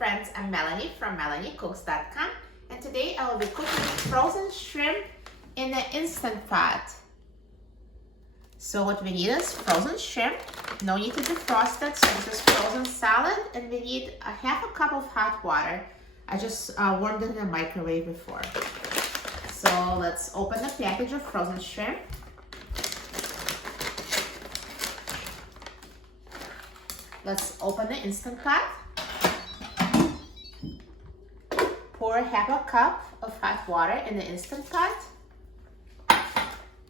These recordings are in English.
friends, I'm Melanie from MelanieCooks.com, and today I will be cooking frozen shrimp in an Instant Pot. So what we need is frozen shrimp, no need to defrost it, so this is frozen salad, and we need a half a cup of hot water. I just warmed it in the microwave before. So let's open the package of frozen shrimp. Let's open the Instant Pot. Pour half a cup of hot water in the Instant Pot.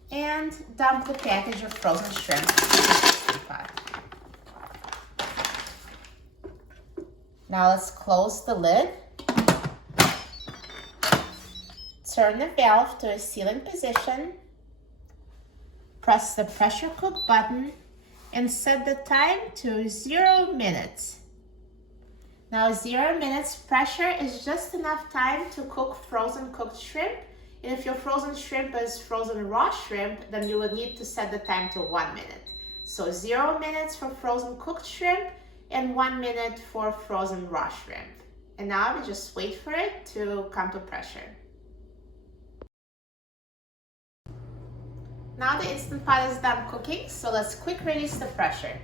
And dump the package of frozen shrimp in the Instant Pot. Now let's close the lid. Turn the valve to a sealant position. Press the pressure cook button and set the time to 0 minutes. Now 0 minutes pressure is just enough time to cook frozen cooked shrimp. And if your frozen shrimp is frozen raw shrimp, then you will need to set the time to 1 minute. So 0 minutes for frozen cooked shrimp and 1 minute for frozen raw shrimp. And now we just wait for it to come to pressure. Now the Instant Pot is done cooking, so let's quick release the pressure.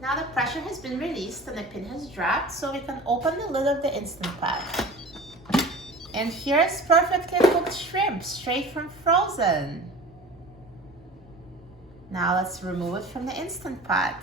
Now the pressure has been released and the pin has dropped, so we can open the lid of the Instant Pot. And here's perfectly cooked shrimp, straight from frozen. Now let's remove it from the Instant Pot.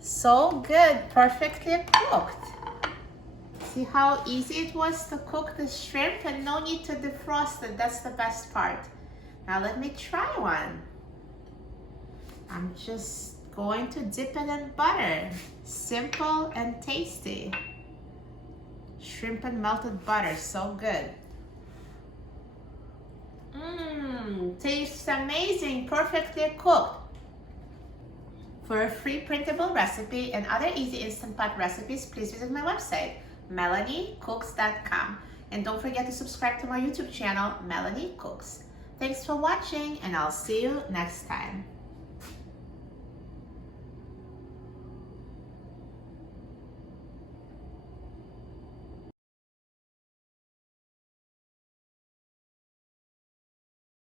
So good, perfectly cooked. See how easy it was to cook the shrimp and no need to defrost it. That's the best part. Now let me try one. I'm just going to dip it in butter. Simple and tasty. Shrimp and melted butter, so good. Tastes amazing, perfectly cooked. For a free printable recipe and other easy Instant Pot recipes, please visit my website, MelanieCooks.com. And don't forget to subscribe to my YouTube channel, Melanie Cooks. Thanks for watching, and I'll see you next time.